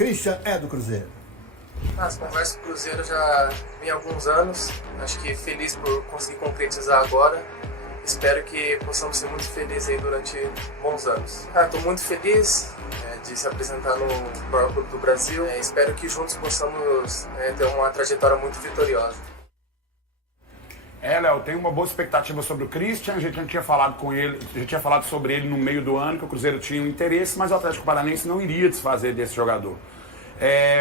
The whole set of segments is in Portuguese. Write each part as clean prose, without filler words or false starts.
Christian é do Cruzeiro. As conversas com o Cruzeiro já vem há alguns anos. Acho que feliz por conseguir concretizar agora. Espero que possamos ser muito felizes aí durante bons anos. Estou muito feliz de se apresentar no maior clube do Brasil. Espero que juntos possamos ter uma trajetória muito vitoriosa. Léo, tenho uma boa expectativa sobre o Christian. A gente já tinha falado com ele, já tinha falado sobre ele no meio do ano, que o Cruzeiro tinha um interesse, mas o Atlético Paranaense não iria desfazer desse jogador.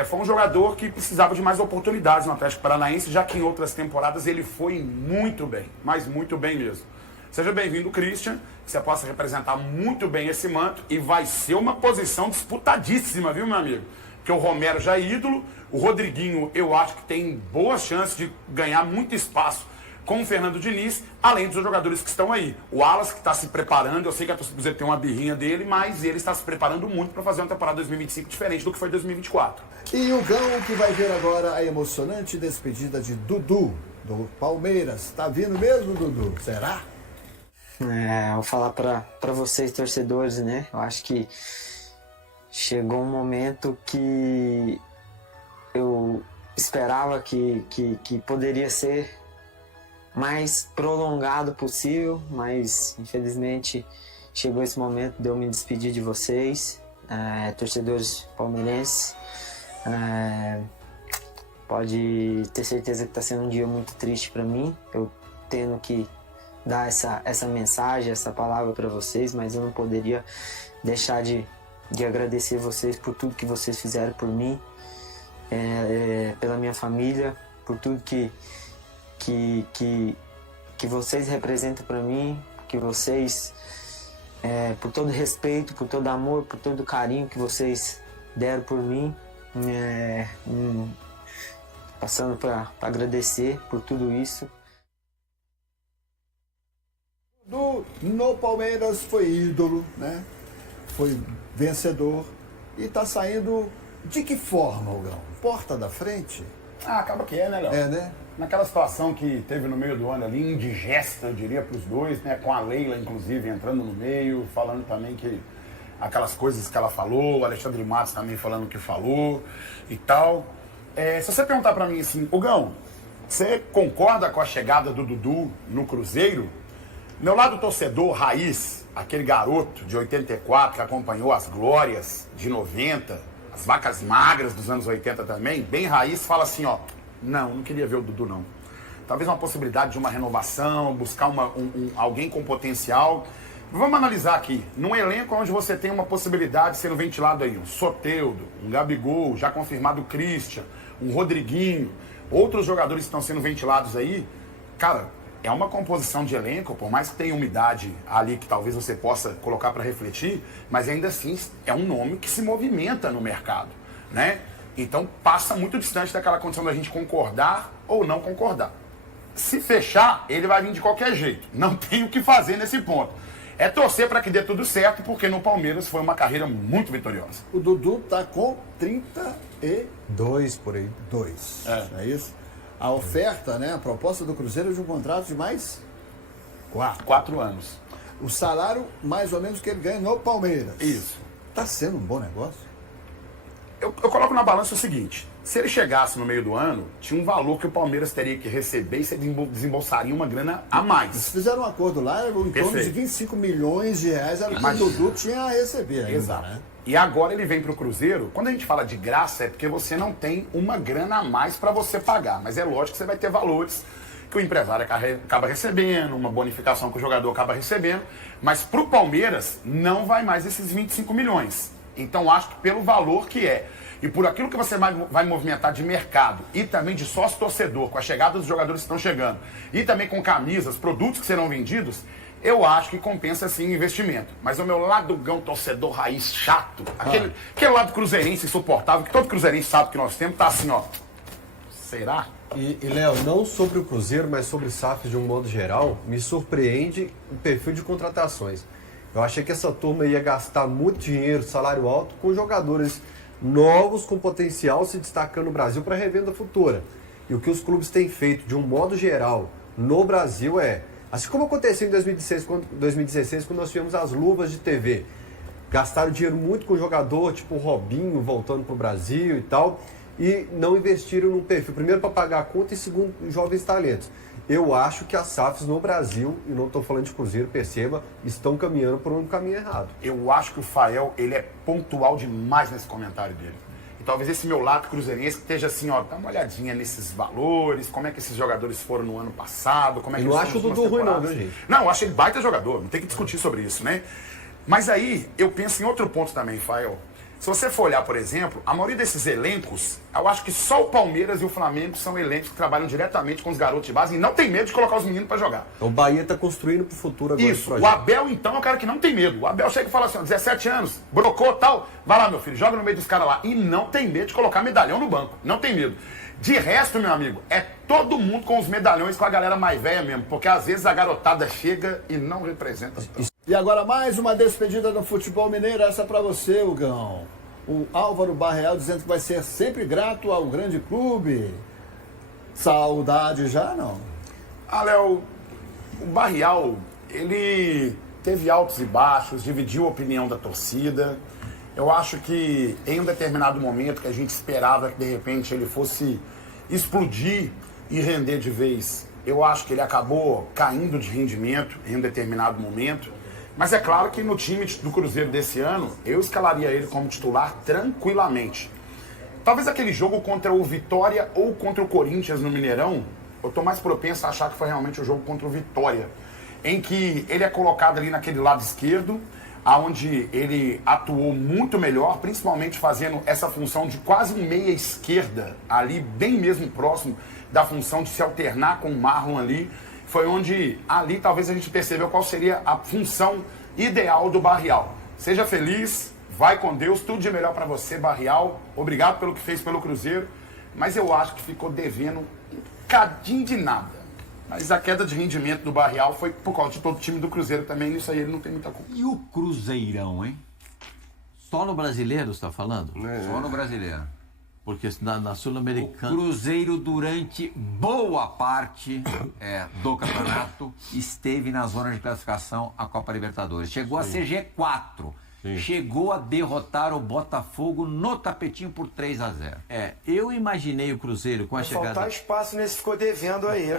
Foi um jogador que precisava de mais oportunidades no Atlético Paranaense, já que em outras temporadas ele foi muito bem, mas muito bem mesmo. Seja bem-vindo, Christian, que você possa representar muito bem esse manto e vai ser uma posição disputadíssima, viu, meu amigo? Porque o Romero já é ídolo, o Rodriguinho eu acho que tem boas chances de ganhar muito espaço com o Fernando Diniz, além dos jogadores que estão aí. O Alas, que está se preparando, eu sei que a torcida do Cruzeiro tem uma birrinha dele, mas ele está se preparando muito para fazer uma temporada 2025 diferente do que foi 2024. E o Gão, que vai ver agora a emocionante despedida de Dudu, do Palmeiras. Tá vindo mesmo, Dudu? Será? Vou falar para vocês, torcedores, né? Eu acho que chegou um momento que eu esperava que poderia ser mais prolongado possível, mas infelizmente chegou esse momento de eu me despedir de vocês, torcedores palmeirenses. Pode ter certeza que está sendo um dia muito triste para mim, eu tendo que dar essa mensagem, essa palavra para vocês, mas eu não poderia deixar de agradecer vocês por tudo que vocês fizeram por mim, pela minha família, por tudo que vocês representam para mim, que vocês, por todo respeito, por todo amor, por todo carinho que vocês deram por mim, passando para agradecer por tudo isso. No Palmeiras foi ídolo, né? Foi vencedor e tá saindo de que forma, Gão? Porta da frente? Acaba que né, Léo? Né? Naquela situação que teve no meio do ano ali, indigesta, eu diria, para os dois, né? Com a Leila, inclusive, entrando no meio, falando também que aquelas coisas que ela falou, o Alexandre Matos também falando o que falou e tal. Se você perguntar para mim assim, Gão, você concorda com a chegada do Dudu no Cruzeiro? Meu lado torcedor, raiz, aquele garoto de 84 que acompanhou as glórias de 90, as vacas magras dos anos 80 também, bem raiz, fala assim, não queria ver o Dudu não. Talvez uma possibilidade de uma renovação, buscar alguém com potencial. Vamos analisar aqui, num elenco onde você tem uma possibilidade sendo ventilado aí, um Soteldo, um Gabigol, já confirmado o Christian, um Rodriguinho, outros jogadores que estão sendo ventilados aí, cara, é uma composição de elenco, por mais que tenha umidade ali que talvez você possa colocar para refletir, mas ainda assim é um nome que se movimenta no mercado, né? Então passa muito distante daquela condição da gente concordar ou não concordar. Se fechar, ele vai vir de qualquer jeito. Não tem o que fazer nesse ponto. É torcer para que dê tudo certo, porque no Palmeiras foi uma carreira muito vitoriosa. O Dudu tá com 32 por aí. 2. É isso? A oferta, né? A proposta do Cruzeiro é de um contrato de mais 4 anos. O salário, mais ou menos, que ele ganha no Palmeiras. Isso. Tá sendo um bom negócio? Eu coloco na balança o seguinte, se ele chegasse no meio do ano, tinha um valor que o Palmeiras teria que receber e você desembolsaria uma grana a mais. Eles fizeram um acordo lá, em torno de 25 milhões de reais, era o que o Dudu tinha a receber ainda. Exato. Né? E agora ele vem pro Cruzeiro, quando a gente fala de graça, é porque você não tem uma grana a mais para você pagar. Mas é lógico que você vai ter valores que o empresário acaba recebendo, uma bonificação que o jogador acaba recebendo. Mas pro Palmeiras não vai mais esses 25 milhões. Então acho que pelo valor que é, e por aquilo que você vai movimentar de mercado, e também de sócio-torcedor, com a chegada dos jogadores que estão chegando, e também com camisas, produtos que serão vendidos, eu acho que compensa sim o investimento. Mas o meu lado Gão torcedor raiz chato, aquele lado cruzeirense insuportável, que todo cruzeirense sabe que nós temos, tá assim, será? E Léo, não sobre o Cruzeiro, mas sobre SAF de um modo geral, me surpreende o perfil de contratações. Eu achei que essa turma ia gastar muito dinheiro, salário alto, com jogadores novos, com potencial, se destacando no Brasil para revenda futura. E o que os clubes têm feito, de um modo geral, no Brasil assim como aconteceu em 2016, quando nós tivemos as luvas de TV. gastaram dinheiro muito com jogador, tipo o Robinho voltando pro Brasil e tal, e não investiram no perfil. Primeiro para pagar a conta e segundo, jovens talentos. Eu acho que as SAFs no Brasil, e não estou falando de Cruzeiro, perceba, estão caminhando por um caminho errado. Eu acho que o Fael, ele é pontual demais nesse comentário dele. E talvez esse meu lado cruzeirense esteja assim, ó, dá uma olhadinha nesses valores, como é que esses jogadores foram no ano passado, como é que Eu eles não acho o Dudu ruim não, viu, gente? Não, eu acho ele baita jogador, não tem que discutir sobre isso, né? Mas aí, eu penso em outro ponto também, Fael. Se você for olhar, por exemplo, a maioria desses elencos, eu acho que só o Palmeiras e o Flamengo são elencos que trabalham diretamente com os garotos de base e não tem medo de colocar os meninos para jogar. O Bahia está construindo para o futuro agora. Isso, o Abel então é o cara que não tem medo. O Abel chega e fala assim, ó, 17 anos, brocou tal, vai lá meu filho, joga no meio dos caras lá. E não tem medo de colocar medalhão no banco, não tem medo. De resto, meu amigo, é todo mundo com os medalhões com a galera mais velha mesmo, porque às vezes a garotada chega e não representa. E agora mais uma despedida do futebol mineiro, essa pra você, Hugão. O Álvaro Barreal dizendo que vai ser sempre grato ao grande clube. Saudade já, não? Ah, Léo, o Barrial, ele teve altos e baixos, dividiu a opinião da torcida. Eu acho que em um determinado momento que a gente esperava que de repente ele fosse explodir e render de vez, eu acho que ele acabou caindo de rendimento em um determinado momento. Mas é claro que no time do Cruzeiro desse ano, eu escalaria ele como titular tranquilamente. Talvez aquele jogo contra o Vitória ou contra o Corinthians no Mineirão, eu tô mais propenso a achar que foi realmente o jogo contra o Vitória, em que ele é colocado ali naquele lado esquerdo, aonde ele atuou muito melhor, principalmente fazendo essa função de quase um meia esquerda, ali bem mesmo próximo da função de se alternar com o Marlon ali. Foi onde ali talvez a gente percebeu qual seria a função ideal do Barrial. Seja feliz, vai com Deus, tudo de melhor para você, Barrial. Obrigado pelo que fez pelo Cruzeiro, mas eu acho que ficou devendo um cadinho de nada. Mas a queda de rendimento do Barrial foi por causa de todo o time do Cruzeiro também, isso aí ele não tem muita culpa. E o Cruzeirão, hein? Só no brasileiro, você está falando? Só no brasileiro. Porque na O Sul-Americana... Cruzeiro, durante boa parte do campeonato, esteve na zona de classificação à Copa Libertadores. Chegou a ser G4. Chegou a derrotar o Botafogo no tapetinho por 3-0. Eu imaginei o Cruzeiro com a Vai chegada... faltar espaço nesse ficou devendo aí.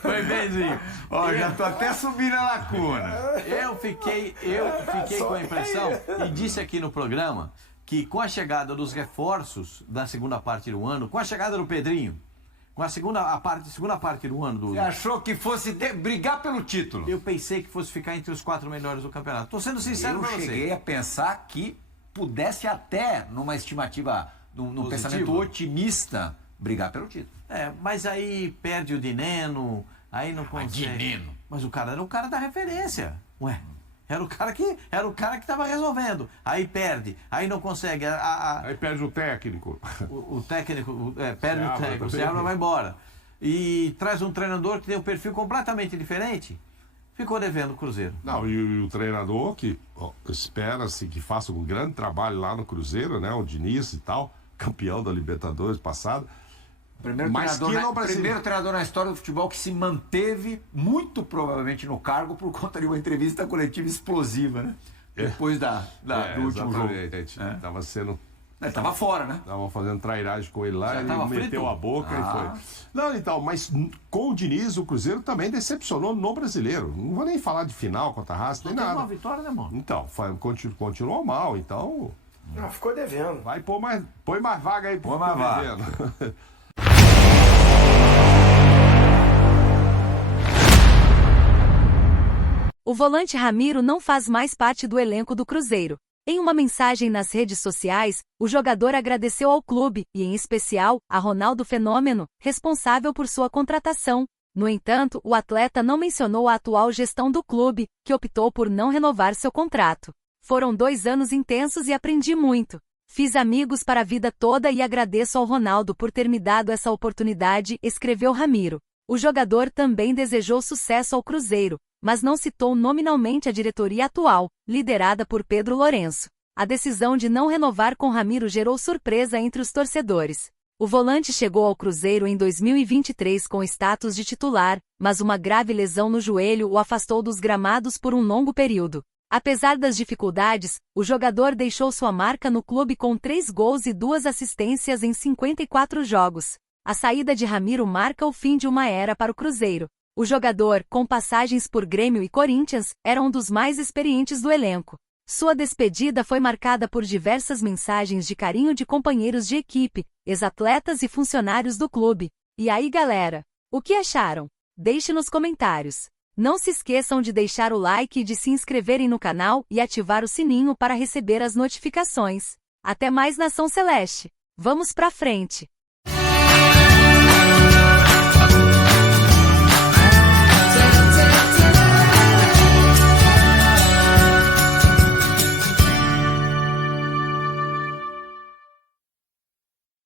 Foi benzinho. Ó, já tô até subindo a lacuna. Eu fiquei com a impressão, e disse aqui no programa, que com a chegada dos reforços da segunda parte do ano, com a chegada do Pedrinho, com a segunda parte do ano do... Você achou que fosse brigar pelo título? Eu pensei que fosse ficar entre os 4 melhores do campeonato. Tô sendo sincero pra você. Eu cheguei a pensar que pudesse até, numa estimativa, num pensamento otimista, brigar pelo título. Mas aí perde o Dineno, aí não consegue... Dineno? Mas o cara era o cara da referência. Ué, era o cara que tava resolvendo. Aí perde, aí não consegue. Aí perde o técnico. O técnico, perde o técnico, o Seabra vai embora. E traz um treinador que tem um perfil completamente diferente. Ficou devendo o Cruzeiro. Não, e o treinador que espera-se que faça um grande trabalho lá no Cruzeiro, né? O Diniz e tal, campeão da Libertadores passado. Primeiro treinador na história do futebol que se manteve, muito provavelmente, no cargo por conta de uma entrevista coletiva explosiva, né? Depois do último jogo. Tava sendo... Ele tava fora, né? Estavam fazendo trairagem com ele lá, Já ele tava meteu frito? a boca e foi. Não, então, mas com o Diniz, o Cruzeiro também decepcionou no brasileiro. Não vou nem falar de final contra a Raça, nem Teve nada. uma vitória, né, mano? Então, continuou mal, então... Não, ficou devendo. Vai põe mais vaga aí. Põe mais vaga. Devendo. O volante Ramiro não faz mais parte do elenco do Cruzeiro. Em uma mensagem nas redes sociais, o jogador agradeceu ao clube, e em especial, a Ronaldo Fenômeno, responsável por sua contratação. No entanto, o atleta não mencionou a atual gestão do clube, que optou por não renovar seu contrato. Foram 2 anos intensos e aprendi muito. Fiz amigos para a vida toda e agradeço ao Ronaldo por ter me dado essa oportunidade, escreveu Ramiro. O jogador também desejou sucesso ao Cruzeiro, mas não citou nominalmente a diretoria atual, liderada por Pedro Lourenço. A decisão de não renovar com Ramiro gerou surpresa entre os torcedores. O volante chegou ao Cruzeiro em 2023 com status de titular, mas uma grave lesão no joelho o afastou dos gramados por um longo período. Apesar das dificuldades, o jogador deixou sua marca no clube com 3 gols e 2 assistências em 54 jogos. A saída de Ramiro marca o fim de uma era para o Cruzeiro. O jogador, com passagens por Grêmio e Corinthians, era um dos mais experientes do elenco. Sua despedida foi marcada por diversas mensagens de carinho de companheiros de equipe, ex-atletas e funcionários do clube. E aí, galera? O que acharam? Deixe nos comentários. Não se esqueçam de deixar o like e de se inscreverem no canal e ativar o sininho para receber as notificações. Até mais, Nação Celeste! Vamos pra frente!